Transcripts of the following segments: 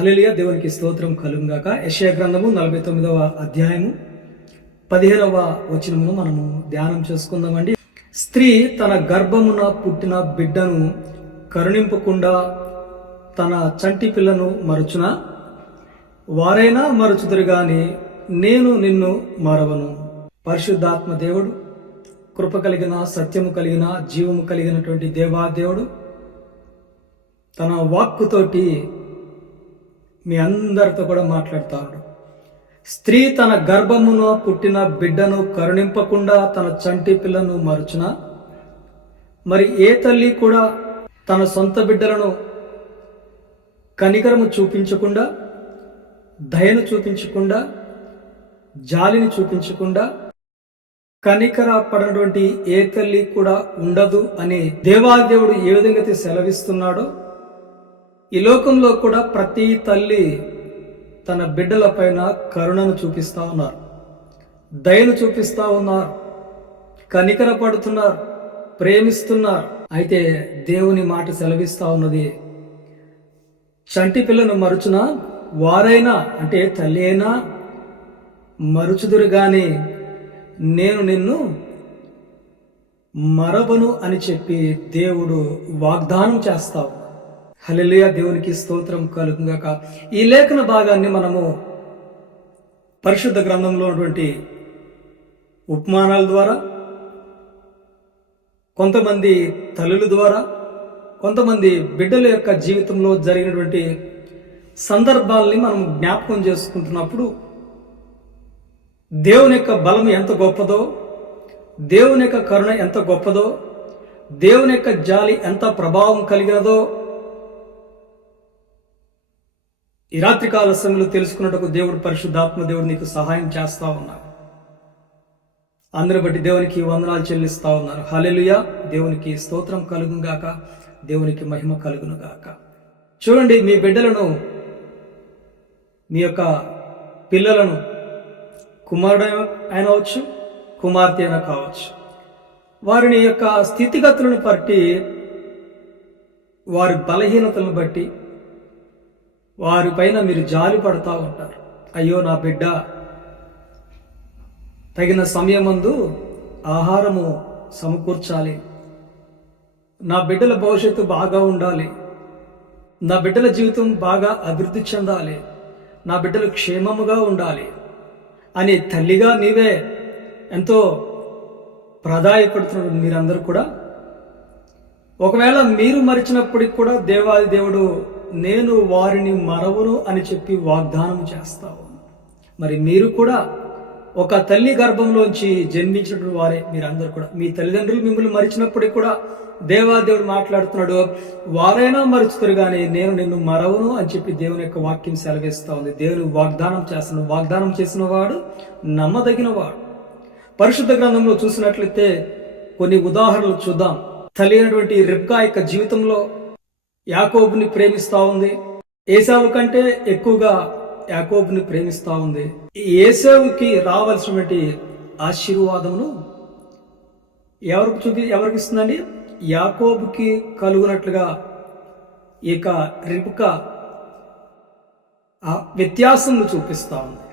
హల్లెలూయా. దేవునికి స్తోత్రం కలుగుగాక. యెషయా గ్రంథము 49వ అధ్యాయము 15వ వచనమును మనము ధ్యానం చేసుకుందామండి. స్త్రీ తన గర్భమున పుట్టిన బిడ్డను కరుణింపకుండా తన చంటి పిల్లను మరచున, వారైనా మరచుదురు గాని నేను నిన్ను మరవను. పరిశుద్ధాత్మ దేవుడు, కృప కలిగిన, సత్యము కలిగిన, జీవము కలిగినటువంటి దేవాదేవుడు తన వాక్కుతోటి మీ అందరితో కూడా మాట్లాడుతాడు. స్త్రీ తన గర్భమున పుట్టిన బిడ్డను కరుణింపకుండా తన చంటి పిల్లను మరచున, మరి ఏ తల్లి కూడా తన సొంత బిడ్డలను కనికరము చూపించకుండా, దయను చూపించకుండా, జాలిని చూపించకుండా కనికర పడినటువంటి ఏ తల్లి కూడా ఉండదు అని దేవాదేవుడు ఏ విధంగా అయితే సెలవిస్తున్నాడో, ఈ లోకంలో కూడా ప్రతి తల్లి తన బిడ్డల పైన కరుణను చూపిస్తా ఉన్నారు, దయను చూపిస్తా ఉన్నారు, కనికర పడుతున్నారు, ప్రేమిస్తున్నారు. అయితే దేవుని మాట సెలవిస్తా ఉన్నది, చంటి పిల్లను మరుచున, వారైనా అంటే తల్లి అయినా మరుచుదురు గాని నేను నిన్ను మరవను అని చెప్పి దేవుడు వాగ్దానం చేస్తావు. హల్లెలూయా. దేవునికి స్తోత్రం కలుగుగాక. ఈ లేఖన భాగాన్ని మనము పరిశుద్ధ గ్రంథంలో ఉన్నటువంటి ఉపమానాల ద్వారా, కొంతమంది తల్లుల ద్వారా, కొంతమంది బిడ్డల యొక్క జీవితంలో జరిగినటువంటి సందర్భాలని మనం జ్ఞాపకం చేసుకుంటున్నప్పుడు దేవుని యొక్క బలం ఎంత గొప్పదో, దేవుని యొక్క కరుణ ఎంత గొప్పదో, దేవుని యొక్క జాలి ఎంత ప్రభావం కలిగినదో ఈ రాత్రికాల సమయంలో తెలుసుకున్నట్టుకు దేవుడు, పరిశుద్ధాత్మ దేవుడు నీకు సహాయం చేస్తా ఉన్నారు. అందరిని బట్టి దేవునికి వందనాలు చెల్లిస్తా ఉన్నారు. హల్లెలూయా. దేవునికి స్తోత్రం కలుగుగాక, దేవునికి మహిమ కలుగునుగాక. చూడండి, మీ బిడ్డలను, మీ యొక్క పిల్లలను, కుమారుడు అయిన అవచ్చు, కుమార్తె అయినా కావచ్చు, వారిని యొక్క స్థితిగతులను బట్టి, వారి బలహీనతలను బట్టి వారిపైన మీరు జాలి పడతా ఉంటారు. అయ్యో నా బిడ్డ తగిన సమయమందు ఆహారము సమకూర్చాలి, నా బిడ్డల భవిష్యత్తు బాగా ఉండాలి, నా బిడ్డల జీవితం బాగా అభివృద్ధి చెందాలి, నా బిడ్డలు క్షేమముగా ఉండాలి అని తల్లిగా నీవే ఎంతో ప్రాధాయపడుతున్నారు మీరందరూ కూడా. ఒకవేళ మీరు మరిచినప్పటికి కూడా దేవాది దేవుడు నేను వారిని మరవను అని చెప్పి వాగ్దానం చేస్తావు. మరి మీరు కూడా ఒక తల్లి గర్భంలోంచి జన్మించినటువంటి వారే మీరందరూ కూడా. మీ తల్లిదండ్రులు మిమ్మల్ని మరిచినప్పటికి కూడా దేవాదేవుడు మాట్లాడుతున్నాడు, వారైనా మరుచుతారు కానీ నేను నిన్ను మరవను అని చెప్పి దేవుని యొక్క వాక్యం సెలవిస్తా ఉంది. దేవుని వాగ్దానం చేస్తున్నాడు. వాగ్దానం చేసిన వాడు నమ్మదగిన వాడు. పరిశుద్ధ గ్రంథంలో చూసినట్లయితే కొన్ని ఉదాహరణలు చూద్దాం. తల్లి అయినటువంటి రిబ్కా యొక్క జీవితంలో యాకోబుని ప్రేమిస్తా ఉంది. ఏసావు కంటే ఎక్కువగా యాకోబుని ప్రేమిస్తా ఉంది. ఏసావుకి రావాల్సినటువంటి ఆశీర్వాదమును ఎవరికి ఇస్తుందండి? యాకోబుకి కలుగునట్లుగా ఇక రిబ్కా ఆ వ్యత్యాసం చూపిస్తా ఉంది.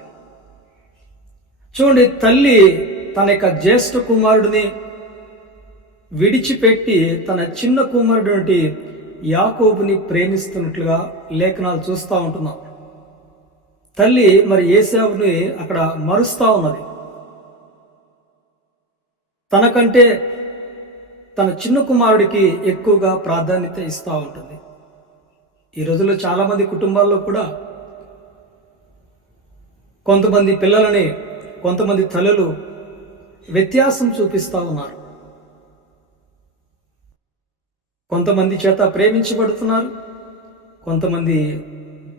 చూడండి, తల్లి తన యొక్క జ్యేష్ఠ కుమారుడిని విడిచిపెట్టి తన చిన్న కుమారుడు యాకోబుని ప్రేమిస్తున్నట్లుగా లేఖనాలు చూస్తూ ఉంటున్నాం. తల్లి మరి ఏసావుని అక్కడ మరుస్తా ఉన్నది. తనకంటే తన చిన్న కుమారుడికి ఎక్కువగా ప్రాధాన్యత ఇస్తూ ఉంటుంది. ఈ రోజుల్లో చాలామంది కుటుంబాల్లో కూడా కొంతమంది పిల్లలని, కొంతమంది తల్లులు వ్యత్యాసం చూపిస్తూ ఉన్నారు. కొంతమంది చేత ప్రేమించబడుతున్నారు, కొంతమంది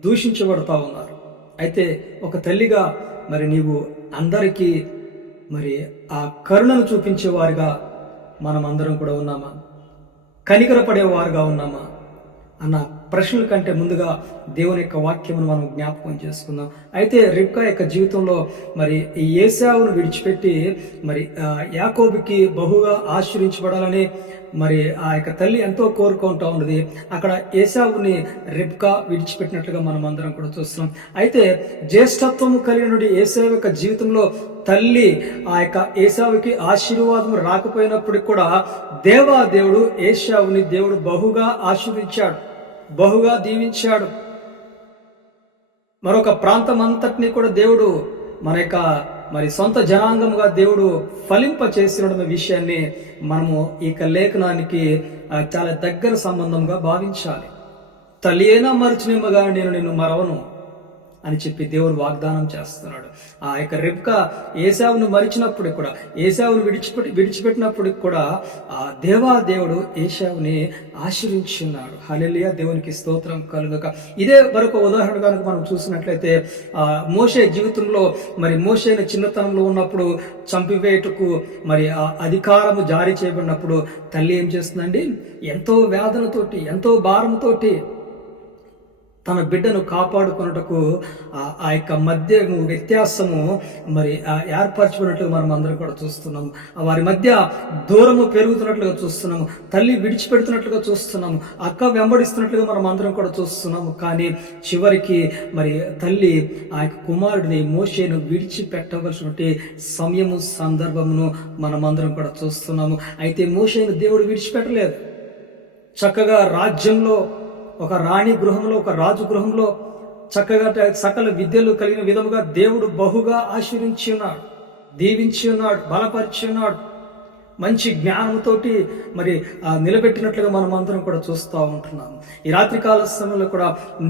దూషించబడుతూ ఉన్నారు. అయితే ఒక తల్లిగా మరి నీవు అందరికీ మరి ఆ కరుణను చూపించేవారుగా మనం అందరం కూడా ఉన్నామా? కనికరపడేవారుగా ఉన్నామా అన్న ప్రశ్నల కంటే ముందుగా దేవుని యొక్క వాక్యమును మనం జ్ఞాపకం చేసుకుందాం. అయితే రిబ్కా యొక్క జీవితంలో మరి ఈ ఏశావును విడిచిపెట్టి మరి యాకోబుకి బహుగా ఆశ్రయించబడాలని మరి ఆ యొక్క తల్లి ఎంతో కోరుకుంటా ఉన్నది. అక్కడ ఏశావుని రిబ్కా విడిచిపెట్టినట్లుగా మనం అందరం కూడా చూస్తున్నాం. అయితే జ్యేష్ఠత్వము కలిగిన ఏశావు యొక్క జీవితంలో తల్లి ఆ యొక్క ఏశావుకి ఆశీర్వాదం రాకపోయినప్పటికి కూడా దేవుడు ఏశావుని దేవుడు బహుగా ఆశీర్వించాడు, బహుగా దీవించాడు. మరొక ప్రాంతం అంతటినీ కూడా దేవుడు మన యొక్క మరి సొంత జనాంగముగా దేవుడు ఫలింప చేసిన విషయాన్ని మనము ఈ లేఖనానికి చాలా దగ్గర సంబంధంగా భావించాలి. తల్లి అయినా మరచినేమోగా నేను నిన్ను మరవను అని చెప్పి దేవుడు వాగ్దానం చేస్తున్నాడు. ఆ యొక్క రిబ్కా ఏశావును మరిచినప్పుడు కూడా, ఏశావును విడిచిపెట్టినప్పుడు కూడా ఆ దేవుడు ఏశావుని ఆశీర్వించున్నాడు. హల్లెలూయా, దేవునికి స్తోత్రం కలుగక. ఇదే మరొక ఉదాహరణ కనుక మనం చూసినట్లయితే మోషే జీవితంలో మరి మోషేని చిన్నతనంలో ఉన్నప్పుడు చంపివేయటకు మరి ఆ అధికారము జారీ చేయబడినప్పుడు తల్లి ఏం చేస్తుందండి, ఎంతో వేదనతోటి ఎంతో భారంతోటి తన బిడ్డను కాపాడుకున్నటకు ఆ యొక్క మధ్య వ్యత్యాసము మరి ఏర్పరచుకున్నట్లుగా మనం అందరం కూడా చూస్తున్నాము. వారి మధ్య దూరము పెరుగుతున్నట్లుగా చూస్తున్నాము, తల్లి విడిచిపెడుతున్నట్లుగా చూస్తున్నాము, అక్క వెంబడిస్తున్నట్లుగా మనం అందరం కూడా చూస్తున్నాము. కానీ చివరికి మరి తల్లి ఆ యొక్క కుమారుడిని మోషేను విడిచిపెట్టవలసినటువంటి సమయము సందర్భమును మనం అందరం కూడా చూస్తున్నాము. అయితే మోషేను దేవుడు విడిచిపెట్టలేదు. చక్కగా రాజ్యంలో ఒక రాణి గృహంలో, ఒక రాజు గృహంలో చక్కగా సకల విద్యలు కలిగిన విధముగా దేవుడు బహుగా ఆశీర్వించి ఉన్నాడు, దీవించి ఉన్నాడు, బలపరిచి ఉన్నాడు. మంచి జ్ఞానంతోటి మరి నిలబెట్టినట్లుగా మనం అందరం కూడా చూస్తూ ఉంటున్నాము. ఈ రాత్రికాల సమయంలో కూడా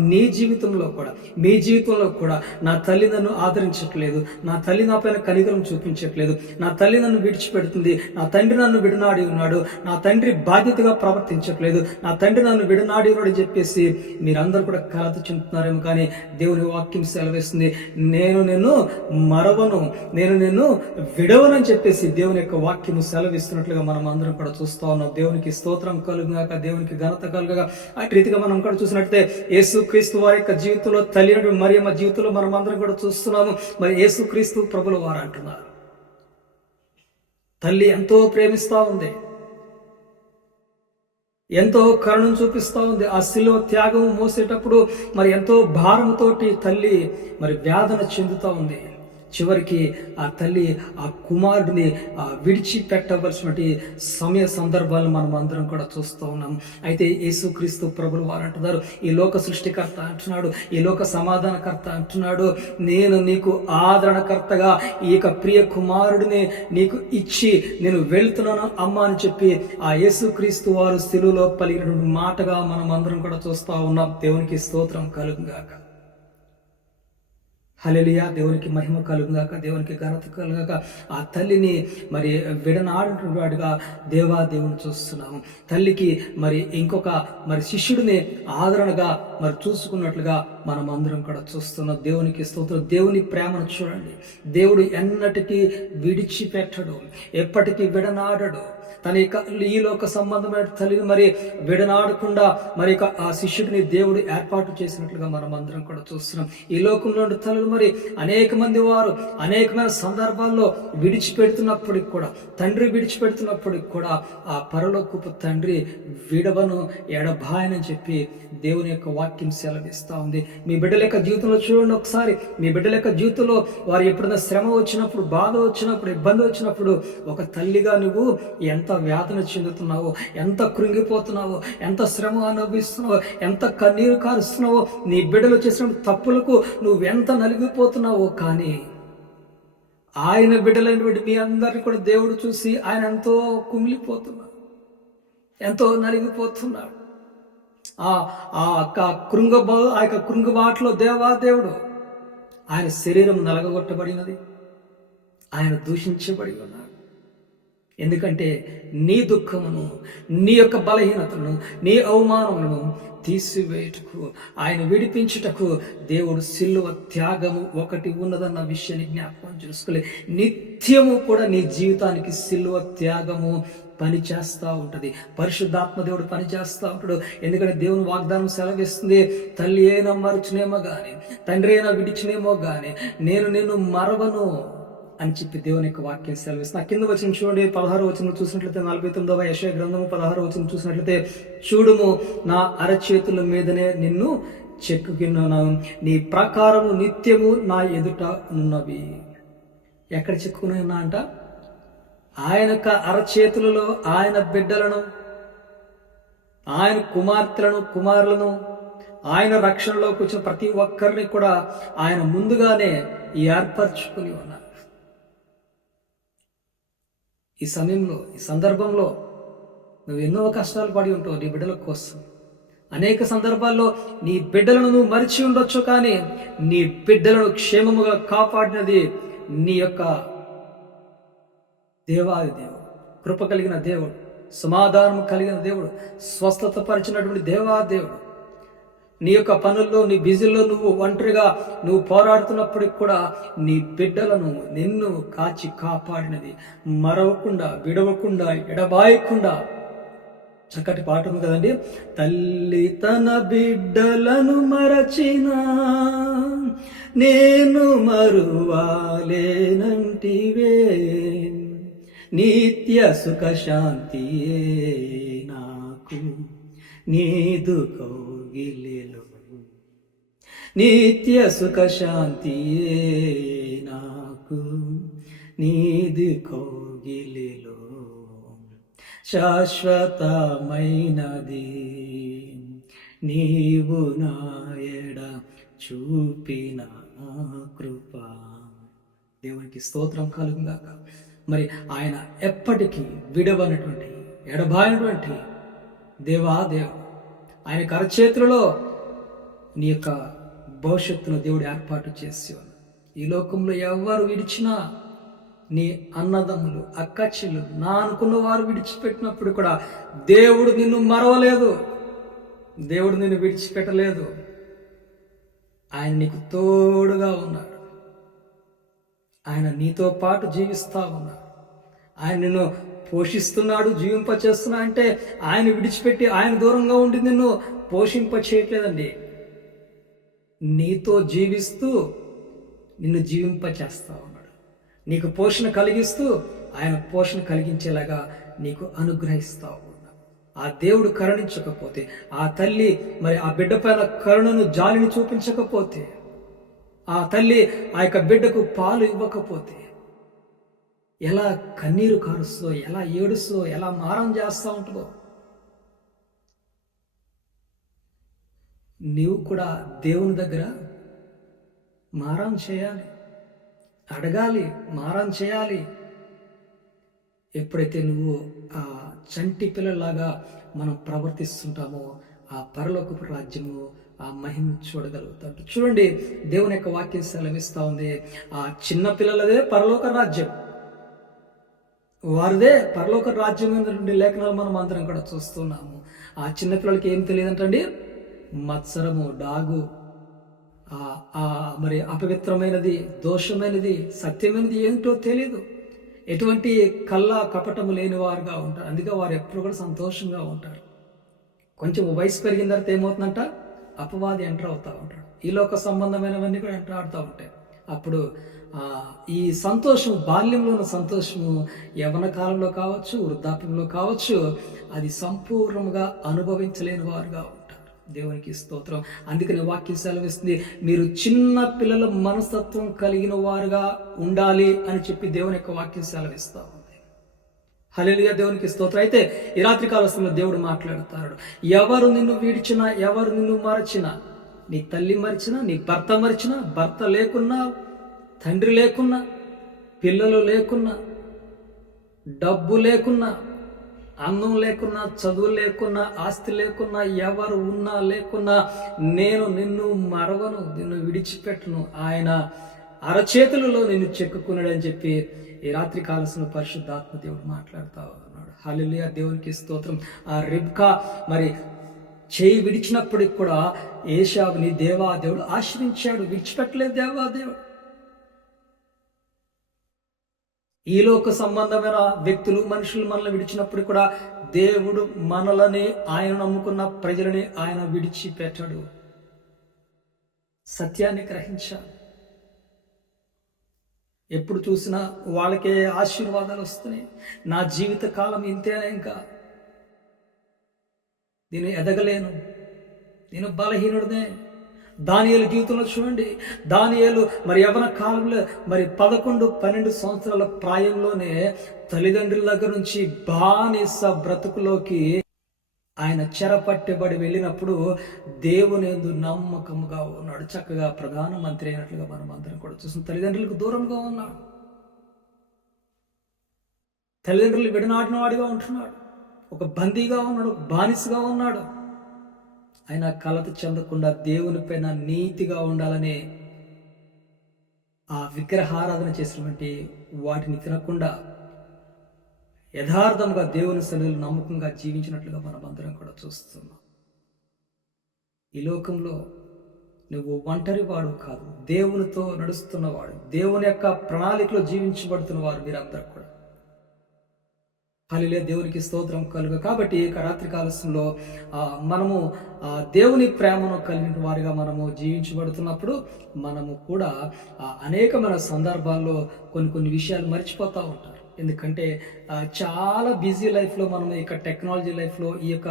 నీ జీవితంలో కూడా, మీ జీవితంలో కూడా నా తల్లి నన్ను ఆదరించట్లేదు, నా తల్లి నా పైన కనికరం చూపించట్లేదు, నా తల్లి నన్ను విడిచిపెడుతుంది, నా తండ్రి నన్ను విడనాడి ఉన్నాడు, నా తండ్రి బాధ్యతగా ప్రవర్తించట్లేదు, నా తండ్రి నన్ను విడనాడి ఉన్నాడు అని చెప్పేసి మీరందరూ కూడా కలత చెందుతున్నారేమో. కానీ దేవుని వాక్యం సెలవేస్తుంది, నేను నిన్ను మరవను, నేను నిన్ను విడవనని చెప్పేసి దేవుని యొక్క వాక్యము సెలవిస్తున్నట్లుగా మనం అందరం కూడా చూస్తా ఉన్నాం. దేవునికి స్తోత్రం కలుగుగాక, దేవునికి ఘనత కలుగగా. అటు రీతిగా మనం కూడా చూసినట్లయితే యేసుక్రీస్తు వారి యొక్క జీవితంలో తల్లి మరియమ్మ జీవితంలో మనం అందరం కూడా చూస్తున్నాము. మరి యేసుక్రీస్తు ప్రభుల వారు అంటున్నారు, తల్లి ఎంతో ప్రేమిస్తా ఉంది, ఎంతో కరుణను చూపిస్తా ఉంది. ఆ శిలువ త్యాగం మోసేటప్పుడు మరి ఎంతో భారంతోటి తల్లి మరి వేదన చెందుతా ఉంది. చివరికి ఆ తల్లి ఆ కుమారుడిని విడిచిపెట్టవలసినటువంటి సమయ సందర్భాలను మనం అందరం కూడా చూస్తూ ఉన్నాం. అయితే యేసుక్రీస్తు ప్రభులు వారు అంటున్నారు, ఈ లోక సృష్టికర్త అంటున్నాడు, ఈ లోక సమాధానకర్త అంటున్నాడు, నేను నీకు ఆదరణకర్తగా ఈ యొక్క ప్రియ కుమారుడిని నీకు ఇచ్చి నేను వెళ్తున్నాను అమ్మ అని చెప్పి ఆ యేసుక్రీస్తు వారు శిలువలో పలికినటువంటి మాటగా మనం అందరం కూడా చూస్తూ ఉన్నాం. దేవునికి స్తోత్రం కలుగుగాక. హల్లెలూయా, దేవునికి మహిమ కలుగుగాక, దేవునికి ఘనత కలుగాక. ఆ తల్లిని మరి విడనాడినవాడుగా దేవుని చూస్తున్నాము. తల్లికి మరి ఇంకొక మరి శిష్యుడిని ఆదరణగా మరి చూసుకున్నట్లుగా మనం అందరం కూడా చూస్తున్నాం. దేవునికి స్తోత్రం. దేవుని ప్రేమను చూడండి, దేవుడు ఎన్నటికీ విడిచిపెట్టడు, ఎప్పటికీ విడనాడడు. తన ఈ లోక సంబంధమైన తల్లిని మరి విడనాడకుండా మరి ఆ శిష్యుడిని దేవుడు ఏర్పాటు చేసినట్లుగా మనం అందరం కూడా చూస్తున్నాం. ఈ లోకంలో తల్లులు మరి అనేక మంది వారు అనేకమైన సందర్భాల్లో విడిచిపెడుతున్నప్పటికి కూడా, తండ్రి విడిచిపెడుతున్నప్పటికి కూడా ఆ పరలోకపు తండ్రి విడవను ఎడబాయని చెప్పి దేవుని యొక్క వాక్యం సెలవిస్తూ ఉంది. మీ బిడ్డల యొక్క జీవితంలో చూడండి ఒకసారి, మీ బిడ్డల యొక్క జీవితంలో వారు ఎప్పుడైనా శ్రమ వచ్చినప్పుడు, బాధ వచ్చినప్పుడు, ఇబ్బంది వచ్చినప్పుడు ఒక తల్లిగా నువ్వు ఎంత వేదన చెందుతున్నావో, ఎంత కృంగిపోతున్నావో, ఎంత శ్రమ అనుభవిస్తున్నావో, ఎంత కన్నీరు కారుస్తున్నావో, నీ బిడ్డలు చేసిన తప్పులకు నువ్వు ఎంత నలిగిపోతున్నావో. కానీ ఆయన బిడ్డలైనటువంటి మీ అందరినీ కూడా దేవుడు చూసి ఆయన ఎంతో కుమిలిపోతున్నాడు, ఎంతో నలిగిపోతున్నాడు. ఆ యొక్క కృంగబాటులో దేవుడు ఆయన శరీరం నలగగొట్టబడినది, ఆయన దూషించబడి ఉన్నాడు. ఎందుకంటే నీ దుఃఖమును, నీ యొక్క బలహీనతను, నీ అవమానములను తీసివేయుటకు, ఆయన విడిపించుటకు దేవుడు సిలువ త్యాగము ఒకటి ఉన్నదన్న విషయాన్ని జ్ఞాపకం చేసుకోలే. నిత్యము కూడా నీ జీవితానికి సిలువ త్యాగము పని చేస్తూ ఉంటుంది, పరిశుద్ధాత్మ దేవుడు పని చేస్తూ ఉంటాడు. ఎందుకంటే దేవుని వాగ్దానం సెలవిస్తుంది, తల్లి అయినా మరచునేమో కానీ, తండ్రి అయినా విడిచినేమో కానీ నేను నిన్ను మరవను అని చెప్పి దేవుని యొక్క వాక్యం సెలవిస్తుంది. కింద వచ్చిన చూడండి, 16వ వచనం చూసినట్లయితే, 49వ యెషయా గ్రంథము 16వ వచనం చూసినట్లయితే, చూడుము నా అరచేతుల మీదనే నిన్ను చెక్కుకున్నాను, నీ ప్రకారము నిత్యము నా ఎదుట ఉన్నవి. ఎక్కడ చెక్కుకుని ఉన్నా అంట? ఆయన అరచేతులలో ఆయన బిడ్డలను, ఆయన కుమార్తెలను కుమారులను, ఆయన రక్షణలోకి వచ్చిన ప్రతి ఒక్కరిని కూడా ఆయన ముందుగానే ఏర్పరచుకుని ఉన్నారు. ఈ సమయంలో, ఈ సందర్భంలో నువ్వు ఎన్నో కష్టాలు పడి ఉంటావు నీ బిడ్డల కోసం. అనేక సందర్భాల్లో నీ బిడ్డలను నువ్వు మరిచి ఉండొచ్చు, కానీ నీ బిడ్డలను క్షేమముగా కాపాడినది నీ యొక్క దేవాది దేవుడు, కృప కలిగిన దేవుడు, సమాధానం కలిగిన దేవుడు, స్వస్థత పరిచినటువంటి దేవాదేవుడు. నీ యొక్క పనుల్లో, నీ బిజీల్లో నువ్వు ఒంటరిగా నువ్వు పోరాడుతున్నప్పటికి కూడా నీ బిడ్డలను నిన్ను కాచి కాపాడినది, మరవకుండా, విడవకుండా, ఎడబాయకుండా. చక్కటి పాట ఉంది కదండి. తల్లి తన బిడ్డలను మరచినా నేను మరువాలేనంటివే, నిత్య సుఖ శాంతియే నాకు నీదు కౌగిలిలో, నిత్య సుఖ శాంతియే నాకు నీది కౌగిలిలో, శాశ్వతమైనది నీవు నాయడ చూపిన కృప. దేవునికి స్తోత్రం కలుగుగాక. మరి ఆయన ఎప్పటికీ విడవనటువంటి, ఎడబాయినటువంటి దేవాదేవుడు. ఆయన కరచేతులలో నీ యొక్క భవిష్యత్తును దేవుడు ఏర్పాటు చేసి ఉన్నాడు. ఈ లోకంలో ఎవరు విడిచినా, నీ అన్నదమ్ములు, అక్కచెల్లు, నా అనుకున్న వారు విడిచిపెట్టినప్పుడు కూడా దేవుడు నిన్ను మరవలేదు, దేవుడు నిన్ను విడిచిపెట్టలేదు. ఆయన నీకు తోడుగా ఉన్నాడు, ఆయన నీతో పాటు జీవిస్తా ఉన్నాడు, ఆయన నిన్ను పోషిస్తున్నాడు, జీవింపచేస్తున్నా. అంటే ఆయన విడిచిపెట్టి ఆయన దూరంగా ఉండి నిన్ను పోషింప చేయట్లేదండి, నీతో జీవిస్తూ నిన్ను జీవింపచేస్తా ఉన్నాడు. నీకు పోషణ కలిగిస్తూ ఆయన పోషణ కలిగించేలాగా నీకు అనుగ్రహిస్తా ఉన్నాడు. ఆ దేవుడు కరుణించకపోతే, ఆ తల్లి మరి ఆ బిడ్డ పైన కరుణను, జాలిని చూపించకపోతే, ఆ తల్లి ఆ యొక్క బిడ్డకు పాలు ఇవ్వకపోతే ఎలా కన్నీరు కారుస్తుందో, ఎలా ఏడుస్తుందో, ఎలా మారం చేస్తూ ఉంటుందో. నీవు కూడా దేవుని దగ్గర మారం చేయాలి, అడగాలి, మారం చేయాలి. ఎప్పుడైతే నువ్వు ఆ చంటి పిల్లలాగా మనం ప్రవర్తిస్తుంటామో ఆ పరలోకపు రాజ్యము, ఆ మహిమ చూడగలుగుతాం. చూడండి, దేవుని యొక్క వాక్యం సెలవిస్తూ ఉంది, ఆ చిన్న పిల్లలదే పరలోక రాజ్యం, వారిదే పరలోక రాజ్యం నుండి లేఖనాలు మనం అందరం కూడా చూస్తున్నాము. ఆ చిన్నపిల్లలకి ఏం తెలియదంటండి, మత్సరము, డాగు, మరి అపవిత్రమైనది, దోషమైనది, సత్యమైనది ఏంటో తెలియదు. ఎటువంటి కళ్ళ కపటము లేని వారుగా ఉంటారు. అందుకే వారు ఎప్పుడు కూడా సంతోషంగా ఉంటారు. కొంచెం వయసు పెరిగిన తర్వాత ఏమవుతుందంట, అపవాది ఎంటర్ అవుతూ ఉంటాడు, ఈ లోక సంబంధమైనవన్నీ కూడా ఎంటర్ ఆడుతూ ఉంటాయి. అప్పుడు ఈ సంతోషం, బాల్యంలో ఉన్న సంతోషము యవ్వన కాలంలో కావచ్చు, వృద్ధాప్యంలో కావచ్చు, అది సంపూర్ణంగా అనుభవించలేని వారుగా ఉంటారు. దేవునికి స్తోత్రం. అందుకని వాక్యం సెలవిస్తుంది, మీరు చిన్న పిల్లల మనస్తత్వం కలిగిన వారుగా ఉండాలి అని చెప్పి దేవుని యొక్క వాక్యం సెలవిస్తా ఉంది. హల్లెలూయా, దేవునికి స్తోత్రం. అయితే ఈ రాత్రి కాలస్తున్న దేవుడు మాట్లాడుతాడు, ఎవరు నిన్ను విడిచినా, ఎవరు నిన్ను మరచినా, నీ తల్లి మరిచినా, నీ భర్త మరిచినా, భర్త లేకున్నా, తండ్రి లేకున్నా, పిల్లలు లేకున్నా, డబ్బు లేకున్నా, అన్నం లేకున్నా, చదువు లేకున్నా, ఆస్తి లేకున్నా, ఎవరు ఉన్నా లేకున్నా, నేను నిన్ను మరవను, నిన్ను విడిచిపెట్టను, ఆయన అరచేతులలో నిన్ను చెక్కుకున్నాడని చెప్పి ఈ రాత్రి కాలసిన పరిశుద్ధాత్మ దేవుడు మాట్లాడుతూ ఉన్నాడు. హల్లెలూయా, దేవునికి స్తోత్రం. ఆ రిబ్కా మరి చేయి విడిచినప్పటికి కూడా ఏశావుని దేవాదేవుడు ఆశ్రయించాడు, విడిచిపెట్టలేదు దేవాదేవుడు. ఈ లోక సంబంధమైన వ్యక్తులు మనుషులు మనల్ని విడిచినప్పుడు కూడా దేవుడు మనలని, ఆయన నమ్ముకున్న ప్రజలని ఆయన విడిచిపెట్టడు. సత్యాన్ని గ్రహించాలి. ఎప్పుడు చూసినా వాళ్ళకే ఆశీర్వాదాలు వస్తున్నాయి. నా జీవిత కాలం ఇంతేనా, ఇంకా నేను ఎదగలేను, నేను బలహీనుడినే. దానియేలు జీవితంలో చూడండి, దానియేలు మరి యవ్వన కాలంలో మరి 11-12 సంవత్సరాల ప్రాయంలోనే తల్లిదండ్రుల దగ్గర నుంచి బానిస బ్రతుకులోకి ఆయన చెరపట్టబడి వెళ్ళినప్పుడు దేవుని యందు నమ్మకముగా ఉన్నాడు. చక్కగా ప్రధానమంత్రి అయినట్లుగా మనం అందరం కూడా చూసిన తల్లిదండ్రులకు దూరంగా ఉన్నాడు. తల్లిదండ్రులు విడనాటిన వాడిగా ఉంటున్నాడు. ఒక బందీగా ఉన్నాడు, ఒక బానిసగా ఉన్నాడు. ఆయన కలత చెందకుండా దేవుని పైన నీతిగా ఉండాలనే ఆ విగ్రహారాధన చేసినటువంటి వాటిని తినకుండా యథార్థంగా దేవుని సన్నిధిలో నమ్మకంగా జీవించినట్లుగా మనం అందరం కూడా చూస్తున్నాం. ఈ లోకంలో నువ్వు ఒంటరి వాడు కాదు, దేవునితో నడుస్తున్నవాడు, దేవుని యొక్క ప్రణాళికలో జీవించబడుతున్న వారు మీరందరూ కూడా. హల్లెలూయా, దేవునికి స్తోత్రం కలుగు. కాబట్టి రాత్రి కాలంలో మనము దేవుని ప్రేమను కలిగిన వారిగా మనము జీవించబడుతున్నప్పుడు మనము కూడా అనేకమైన సందర్భాల్లో కొన్ని విషయాలు మర్చిపోతూ ఉంటారు. ఎందుకంటే చాలా బిజీ లైఫ్లో మనము ఇక టెక్నాలజీ లైఫ్లో ఈ యొక్క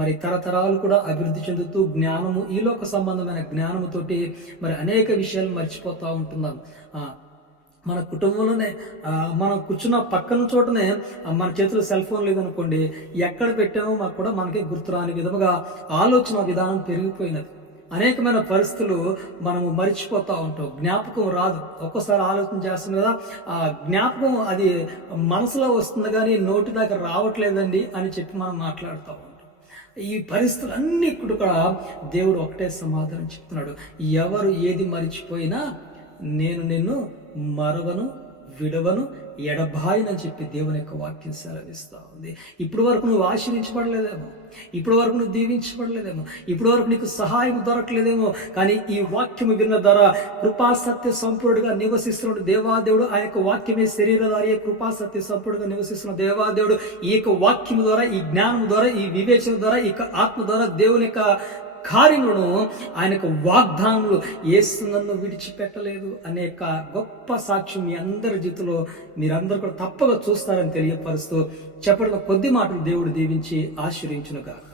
మరి తరతరాలు కూడా అభివృద్ధి చెందుతూ జ్ఞానము, ఈ లోక సంబంధమైన జ్ఞానముతోటి మరి అనేక విషయాలు మర్చిపోతూ ఉంటున్నాం. మన కుటుంబంలోనే మనం కూర్చున్న పక్కన చోటనే మన చేతిలో సెల్ ఫోన్ లేదనుకోండి, ఎక్కడ పెట్టామో మాకు కూడా మనకే గుర్తురాని విధముగా ఆలోచన విధానం పెరిగిపోయినది. అనేకమైన పరిస్థితులు మనము మర్చిపోతూ ఉంటాం, జ్ఞాపకం రాదు. ఒక్కోసారి ఆలోచన చేస్తుంది కదా, ఆ జ్ఞాపకం అది మనసులో వస్తుంది కానీ నోటి దాకా రావట్లేదండి అని చెప్పి మనం మాట్లాడుతూ ఉంటాం. ఈ పరిస్థితులన్నీ కూడా దేవుడు ఒకటే సమాధానం చెప్తున్నాడు, ఎవరు ఏది మరిచిపోయినా నేను నిన్ను మరవను, విడవను, ఎడబాయనని చెప్పి దేవుని యొక్క వాక్యం సెలవిస్తూ ఉంది. ఇప్పుడు వరకు నువ్వు ఆశీర్వించబడలేదేమో, ఇప్పుడు వరకు నువ్వు దీవించబడలేదేమో, ఇప్పుడు వరకు నీకు సహాయం దొరకలేదేమో, కానీ ఈ వాక్యము విన్న ద్వారా కృపాసత్య సంపూర్ణుడిగా నివసిస్తున్న దేవాదేవుడు, ఆ యొక్క వాక్యమే శరీరధారి కృపాసత్య సంపూర్ణుడిగా నివసిస్తున్న దేవాదేవుడు ఈ యొక్క వాక్యము ద్వారా, ఈ జ్ఞానం ద్వారా, ఈ వివేచన ద్వారా, ఈ ఆత్మ ద్వారా దేవుని యొక్క కార్యములను, ఆయనకు వాగ్దానములు యేసు నన్ను విడిచిపెట్టలేదు అనే గొప్ప సాక్ష్యం మీ అందరి జీవితంలో మీరందరూ కూడా తప్పగా చూస్తారని తెలియపరుస్తూ చెప్పడం కొద్ది మాటలు దేవుడు దీవించి ఆశీర్వదించునుగాక.